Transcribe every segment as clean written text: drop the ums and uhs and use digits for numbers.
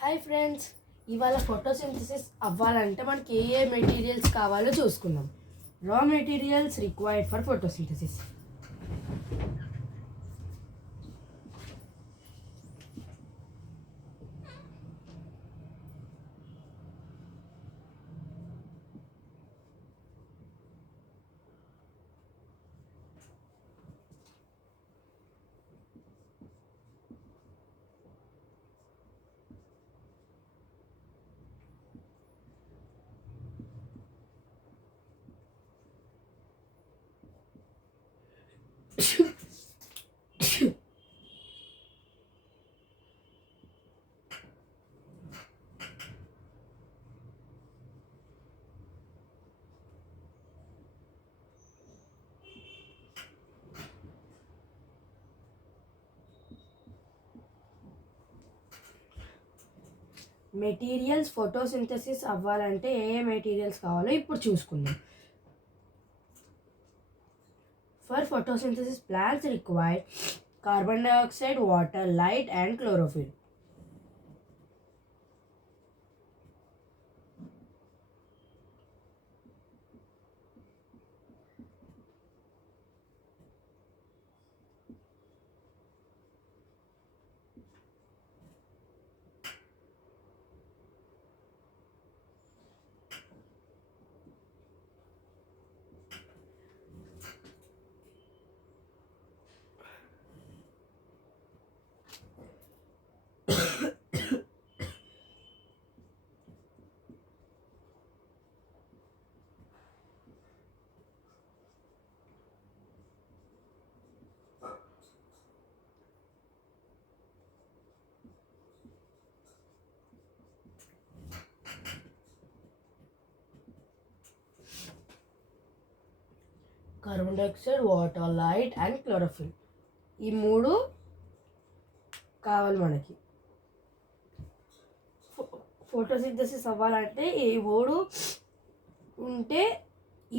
Hi friends, ఇవాళ ఫోటోసింథసిస్ అవ్వాలంటే మనకి ఏ మెటీరియల్స్ కావాలో చూసుకుందాం. రా materials required for photosynthesis. Materials photosynthesis అవ్వాలంటే ఏ మెటీరియల్స్ కావాలో ఇప్పుడు చూసుకుందాం. For photosynthesis plants require carbon dioxide, water, light and chlorophyll. Carbon dioxide, water, light and chlorophyll, ఈ మూడు కావాలి మనకి. ఫోటోసింథసిస్ అవ్వాలంటే ఈ మూడు ఉంటే,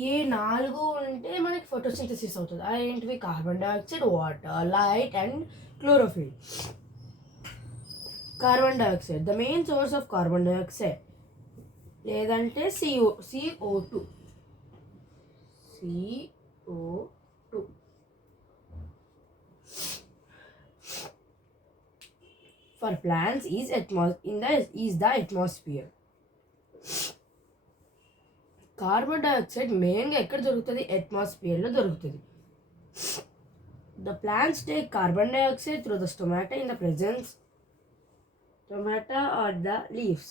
ఏ నాలుగు ఉంటే మనకి ఫోటోసింథసిస్ అవుతుంది. అదేంటివి? Carbon dioxide, water, light and chlorophyll. Carbon dioxide, the main source of carbon dioxide, లేదంటే CO2. For plants is the atmosphere. Carbon dioxide మెయిన్గా ఎక్కడ దొరుకుతుంది? అట్మాస్ఫియర్లో దొరుకుతుంది. The plants take carbon dioxide through the stomata in the presence stomata or the leaves.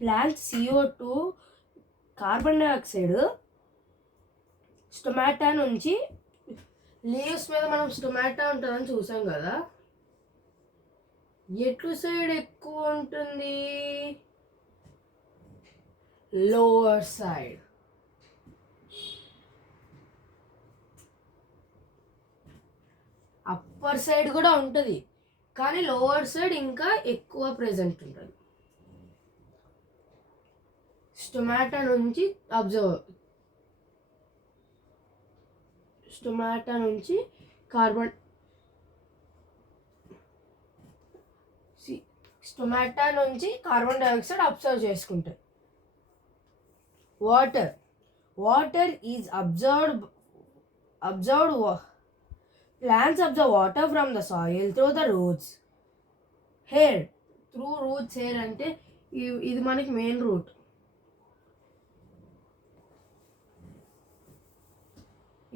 Plant CO2 carbon dioxide stomata నుంచి, లీవ్స్ మీద మనం స్టొమాటా ఉంటుందని చూసాం కదా, ఎటు సైడ్ ఎక్కువ ఉంటుంది? Lower side. అప్పర్ సైడ్ కూడా ఉంటుంది, కానీ లోవర్ సైడ్ ఇంకా ఎక్కువ ప్రెజెంట్ ఉంటుంది. స్టొమాటా నుంచి కార్బన్ డైఆక్సైడ్ అబ్జర్వ్ చేసుకుంటాయి. Water is observed. Plants observe water from the soil through the roots. Hair అంటే ఇది మనకి మెయిన్ రూట్.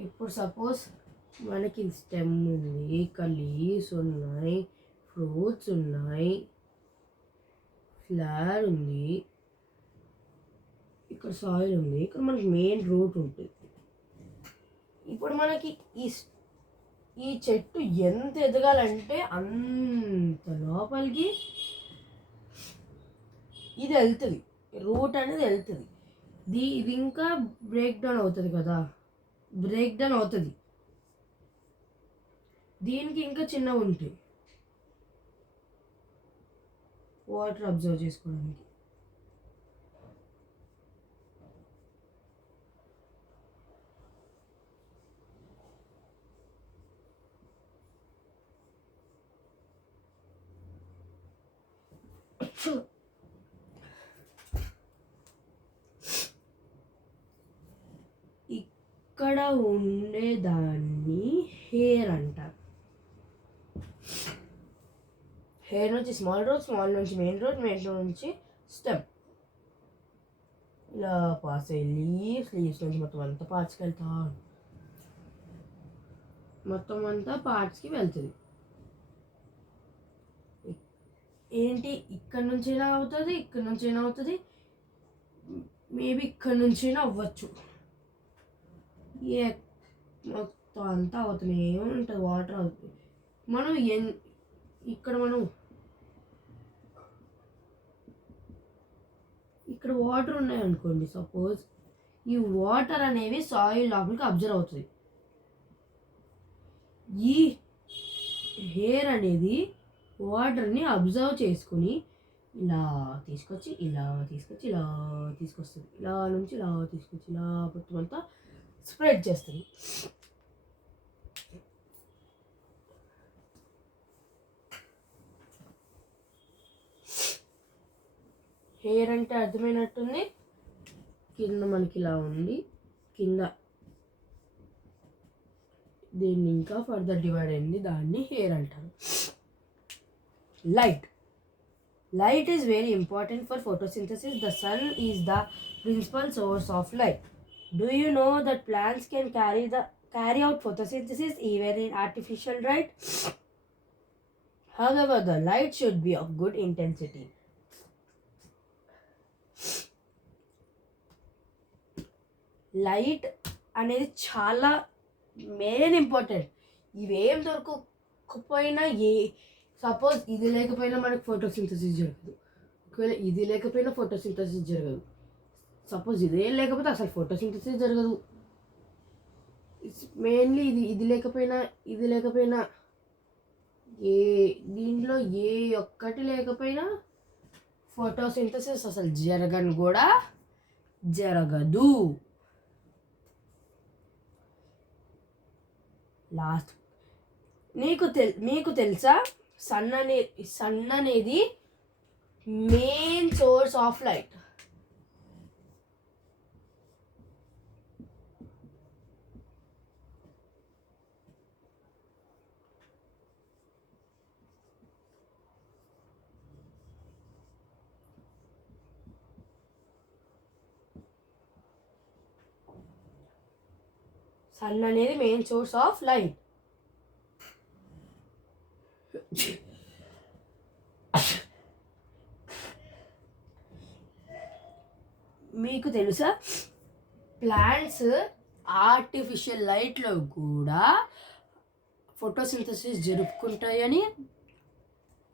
ఇప్పుడు సపోజ్ మనకి స్టెమ్ ఉంది, ఇక్కడ లీవ్స్ ఉన్నాయి, ఫ్రూట్స్ ఉన్నాయి, ఫ్లవర్ ఉంది, ఇక్కడ సాయిల్ ఉంది, ఇక్కడ మనకి మెయిన్ రూట్ ఉంటుంది. ఇప్పుడు మనకి ఈ చెట్టు ఎంత ఎదగాలంటే అంత లోపలికి ఇది వెళ్తుంది, రూట్ అనేది వెళ్తుంది. ఇది ఇంకా బ్రేక్ డౌన్ అవుతుంది. దీనికి ఇంకా చిన్నగా ఉంటాయి వాటర్ అబ్జర్వ్ చేసుకోవడానికి. ఇక్కడ ఉండేదాన్ని హెయిర్ అంటారు. హెయిర్ నుంచి స్మాల్ రోడ్, స్మాల్ నుంచి మెయిన్ రోడ్, మెయిన్ రోడ్ నుంచి స్టెమ్, ఇలా పాస్ అయ్యి లీవ్స్ నుంచి మొత్తం అంతా పార్ట్స్కి వెళ్తా, మొత్తం అంతా పార్ట్స్కి వెళ్తుంది. ఏంటి ఇక్కడ నుంచైనా అవుతుంది, ఇక్కడ నుంచైనా అవుతుంది, మేబీ ఇక్కడ నుంచైనా అవ్వచ్చు. మొత్తం అంతా అవుతుంది, ఏముంటుంది, వాటర్ అవుతుంది. మనం ఇక్కడ వాటర్ ఉన్నాయనుకోండి, సపోజ్ ఈ వాటర్ అనేవి సాయిల్ లోపలికి అబ్జర్వ్ అవుతుంది. ఈ హెయిర్ అనేది వాటర్ని అబ్జర్వ్ చేసుకుని ఇలా తీసుకొచ్చి ఇలా తీసుకొస్తుంది, ఇలా నుంచి ఇలా తీసుకొచ్చి ఇలా మొత్తం అంతా స్ప్రెడ్ చేస్తుంది. హెయిర్ అంటే అర్థమైనట్టుంది. కింద మనకి ఇలా ఉండి, కింద దీన్ని ఇంకా ఫర్దర్ డివైడ్ అయింది, దాన్ని హెయిర్ అంటారు. Light is very important for photosynthesis. The sun is the principal source of light. Do you know that plants can carry out photosynthesis even in artificial light? However, the light should be of good intensity. Light అనేది చాలా main important. ఇవేం దొరకకపోయినా, సపోజ్ ఇది లేకపోయినా మనకు ఫోటోసింథసిస్ జరగదు. ఒకవేళ ఇది లేకపోయినా ఫోటోసింథసిస్ జరగదు. సపోజ్ ఇదేం లేకపోతే అసలు ఫోటోసింథసిస్ జరగదు. మెయిన్లీ ఇది లేకపోయినా దీంట్లో ఏ ఒక్కటి లేకపోయినా ఫోటోసింథసిస్ అసలు జరగదు. లాస్ట్, మీకు తెలుసా సన్ అనేది main source of light. Sun అనేది మెయిన్ సోర్స్ ఆఫ్ లైట్. మీకు తెలుసా ప్లాంట్స్ ఆర్టిఫిషియల్ లైట్లో కూడా ఫోటోసింథసిస్ జరుపుకుంటాయని?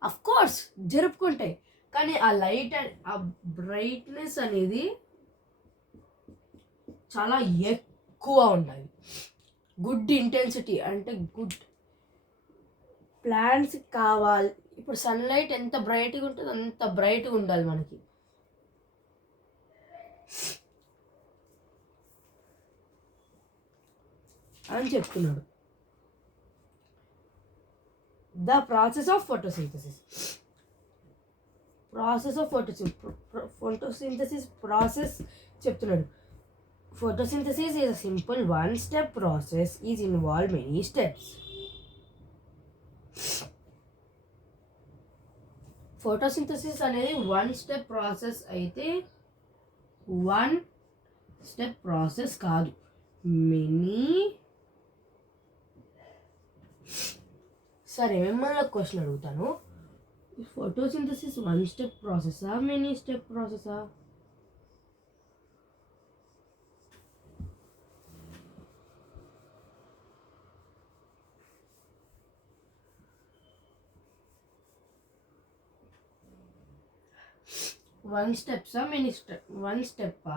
అఫ్ కోర్స్ జరుపుకుంటాయి, కానీ ఆ లైట్ ఆ బ్రైట్నెస్ అనేది చాలా ఎక్కువ ఉండాలి. గుడ్ ఇంటెన్సిటీ అంటే గుడ్ ప్లాంట్స్ కావాలి. ఇప్పుడు సన్లైట్ ఎంత బ్రైట్గా ఉంటుందో అంత బ్రైట్గా ఉండాలి మనకి. అని చెప్తున్నాడు. The process of photosynthesis process చెప్తున్నాడు. Photosynthesis is a simple one-step process. It involves many steps. Photosynthesis అనేది వన్ స్టెప్ ప్రాసెస్ అయితే, వన్ స్టెప్ ప్రాసెస్ కాదు, మెనీ. సరే, మిమ్మల్ని క్వశ్చన్ అడుగుతాను. ఫోటోసింథసిస్ వన్ స్టెప్ ప్రాసెసా, మెనీ స్టెప్ ప్రాసెసా? వన్ స్టెప్సా, మెనీ స్టెప్? వన్ స్టెప్పా?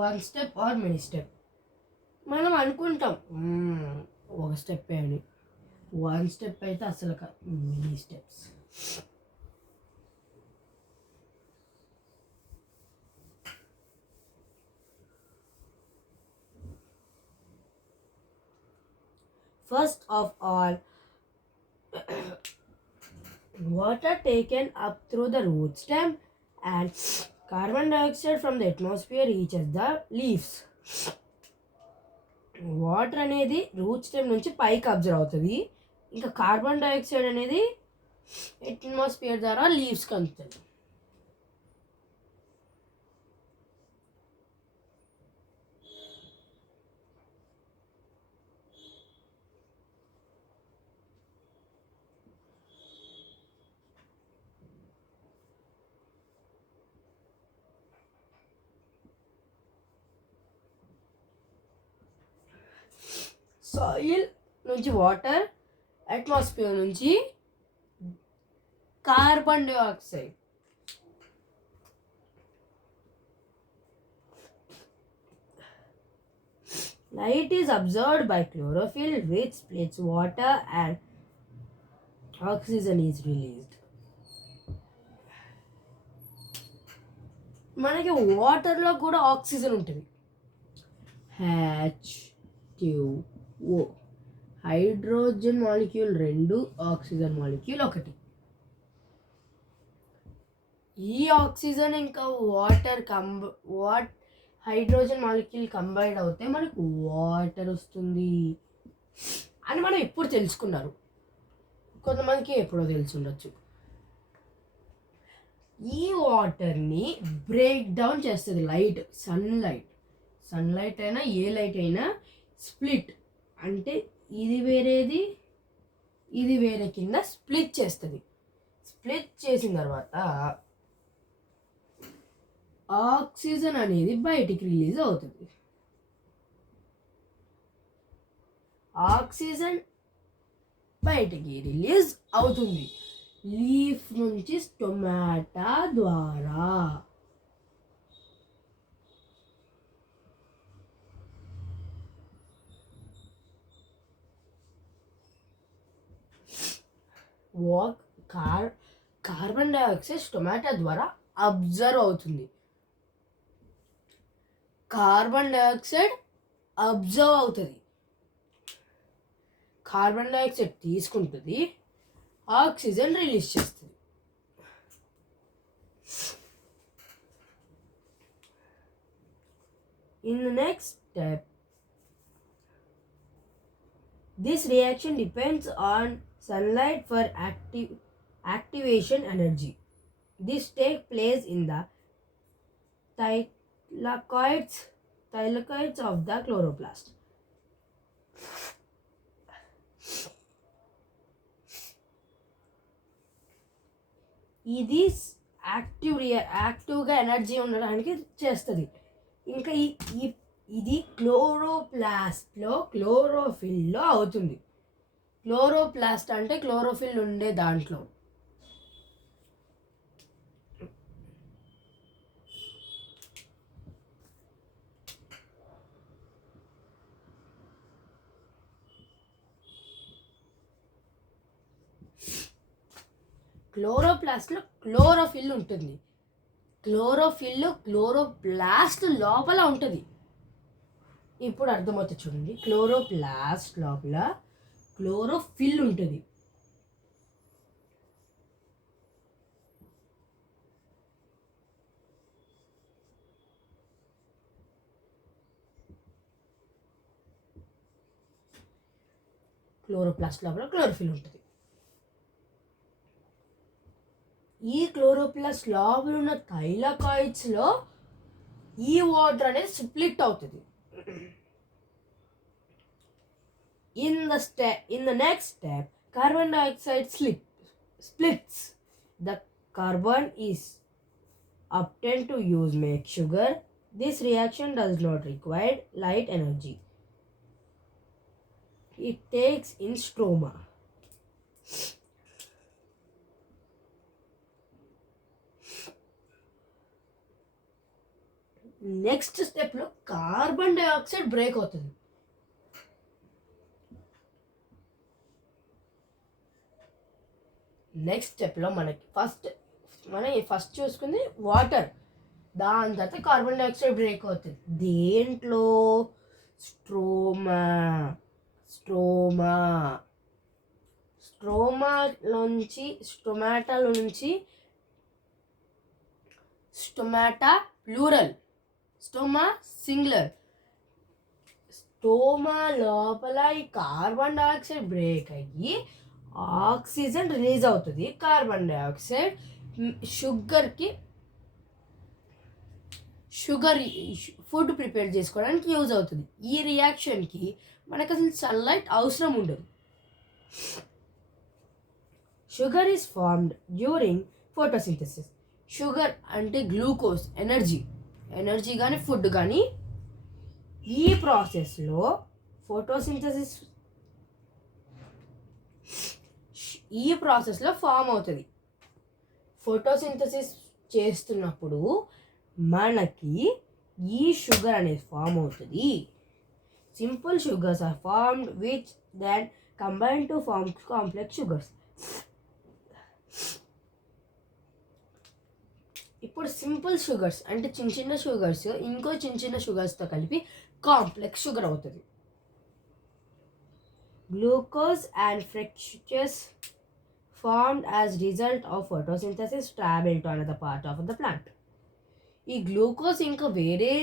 One step or many step? మనం అనుకుంటాం ఒక స్టెప్ అని. వన్ స్టెప్ అయితే అసలు many steps. First of all, water taken up through the root stem and carbon dioxide from the atmosphere reaches the leaves. Water అనేది route stem నుంచి పైకి అబ్జర్వ్ అవుతుంది, ఇంకా కార్బన్ డైఆక్సైడ్ అనేది అట్మాస్ఫియర్ ద్వారా లీవ్స్కి అందుతుంది. సాయిల్ నుంచి వాటర్, అట్మాస్ఫియర్ నుంచి carbon dioxide. Light is absorbed by chlorophyll, which splits water and oxygen is released. మనకి వాటర్లో కూడా ఆక్సిజన్ ఉంటుంది. H2O hydrogen molecule 2, oxygen molecule 1. ఈ ఆక్సిజన్ ఇంకా వాటర్ హైడ్రోజన్ మాలిక్యూల్ కంబైన్ అవుతే మనకు వాటర్ వస్తుంది అని మనం ఇప్పుడు తెలుసుకున్నారు. కొంతమందికి ఎప్పుడో తెలిసి ఉండొచ్చు. ఈ వాటర్ని బ్రేక్ డౌన్ చేస్తుంది లైట్, సన్లైట్ అయినా ఏ లైట్ అయినా స్ప్లిట్ అంటే ఇది వేరేది ఇది వేరే కింద స్ప్లిట్ చేస్తుంది. స్ప్లిట్ చేసిన తర్వాత ఆక్సిజన్ అనేది బయటికి రిలీజ్ అవుతుంది. ఆక్సిజన్ బయటికి రిలీజ్ అవుతుంది లీఫ్ నుంచి స్టొమాటా ద్వారా. కార్బన్ డైఆక్సైడ్ స్టొమాటో ద్వారా అబ్జర్వ్ అవుతుంది. కార్బన్ డైఆక్సైడ్ అబ్జర్వ్ అవుతుంది, కార్బన్ డైఆక్సైడ్ తీసుకుంటుంది, ఆక్సిజన్ రిలీజ్ చేస్తుంది. In the next step, this reaction depends on sunlight for activation energy. This takes place in the thylakoids of the chloroplast. ఇది యాక్టివ్గా ఎనర్జీ ఉండడానికి చేస్తుంది. ఇంకా ఇది క్లోరోప్లాస్ట్లో క్లోరోఫిల్లో అవుతుంది. క్లోరోప్లాస్ట్ అంటే క్లోరోఫిల్ ఉండే దాంట్లో. క్లోరోప్లాస్ట్లో క్లోరోఫిల్ ఉంటుంది. క్లోరోప్లాస్ట్ లోపల ఉంటుంది. ఇప్పుడు అర్థమవుతుంది చూడండి, క్లోరోప్లాస్ట్ లోపల క్లోరోఫిల్ ఉంటుంది. క్లోరోప్లాస్ట్ లోపల క్లోరోఫిల్ ఉంటుంది. ఈ క్లోరోప్లాస్ట్ లోపల ఉన్న థైలాకాయిడ్స్లో ఈ వాటర్ అనేది స్ప్లిట్ అవుతుంది. In the next step, carbon dioxide splits. The carbon is obtained to make sugar. This reaction does not require light energy. It takes in stroma. Next స్టెప్లో కార్బన్ డైఆక్సైడ్ బ్రేక్ అవుతుంది. నెక్స్ట్ స్టెప్లో మనం ఫస్ట్ చూసుకుంది వాటర్, దాని తర్వాత కార్బన్ డైఆక్సైడ్ బ్రేక్ అవుతుంది. దేంట్లో? Stroma. స్టొమాటాలో నుంచి stomata plural, stoma singular. Stoma లోపల ఈ కార్బన్ డైఆక్సైడ్ బ్రేక్ అయ్యి ఆక్సిజన్ రిలీజ్ అవుతుంది. Carbon dioxide sugar food prepare చేసుకోవడానికి యూజ్ అవుతుంది. ఈ రియాక్షన్కి మనకు అసలు సన్లైట్ అవసరం ఉండదు. Sugar is formed during photosynthesis. Sugar అంటే గ్లూకోజ్, ఎనర్జీ కానీ ఫుడ్ కానీ ఈ ప్రాసెస్లో ఫామ్ అవుతుంది. ఫోటోసింథసిస్ చేస్తున్నప్పుడు మనకి ఈ షుగర్ అనేది ఫామ్ అవుతుంది. Simple sugars are formed which then combine to form complex sugars. ఇప్పుడు సింపుల్ షుగర్స్ అంటే చిన్న షుగర్స్ ఇంకో చిన్న షుగర్స్తో కలిపి కాంప్లెక్స్ షుగర్ అవుతుంది. Glucose and fructose formed as result of photosynthesis travel to another part of the plant. ఈ గ్లూకోజ్ ఇంకా వేరే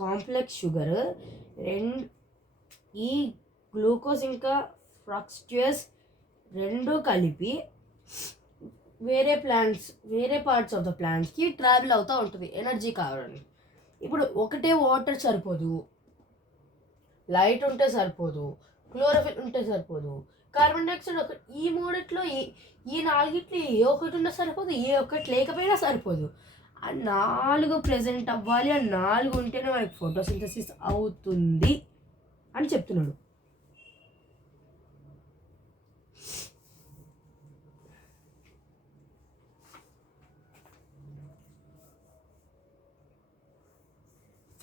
కాంప్లెక్స్ షుగర్ ఈ గ్లూకోజ్ ఇంకా ఫ్రక్టోజ్ రెండు కలిపి వేరే పార్ట్స్ ఆఫ్ ద ప్లాంట్స్కి ట్రావెల్ అవుతూ ఉంటుంది ఎనర్జీ కావాలని. ఇప్పుడు ఒకటే వాటర్ సరిపోదు, లైట్ ఉంటే సరిపోదు, క్లోరోఫిల్ ఉంటే సరిపోదు, కార్బన్ డైఆక్సైడ్ ఒకటి. ఈ మూడిట్లో ఈ నాలుగిట్లో ఏ ఒకటి ఉన్నా సరిపోదు, ఏ ఒక్కటి లేకపోయినా సరిపోదు. ఆ 4 ప్రెజెంట్ అవ్వాలి, ఆ 4 ఉంటేనే మనకి ఫోటోసింథసిస్ అవుతుంది అని చెప్తున్నాడు.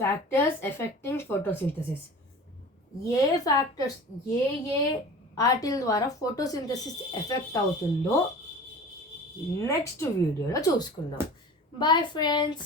Factors affecting photosynthesis. ఏ ఫ్యాక్టర్స్ ఏ వాటిల ద్వారా ఫోటోసింథసిస్ ఎఫెక్ట్ అవుతుందో నెక్స్ట్ వీడియోలో చూసుకుందాం. Bye friends.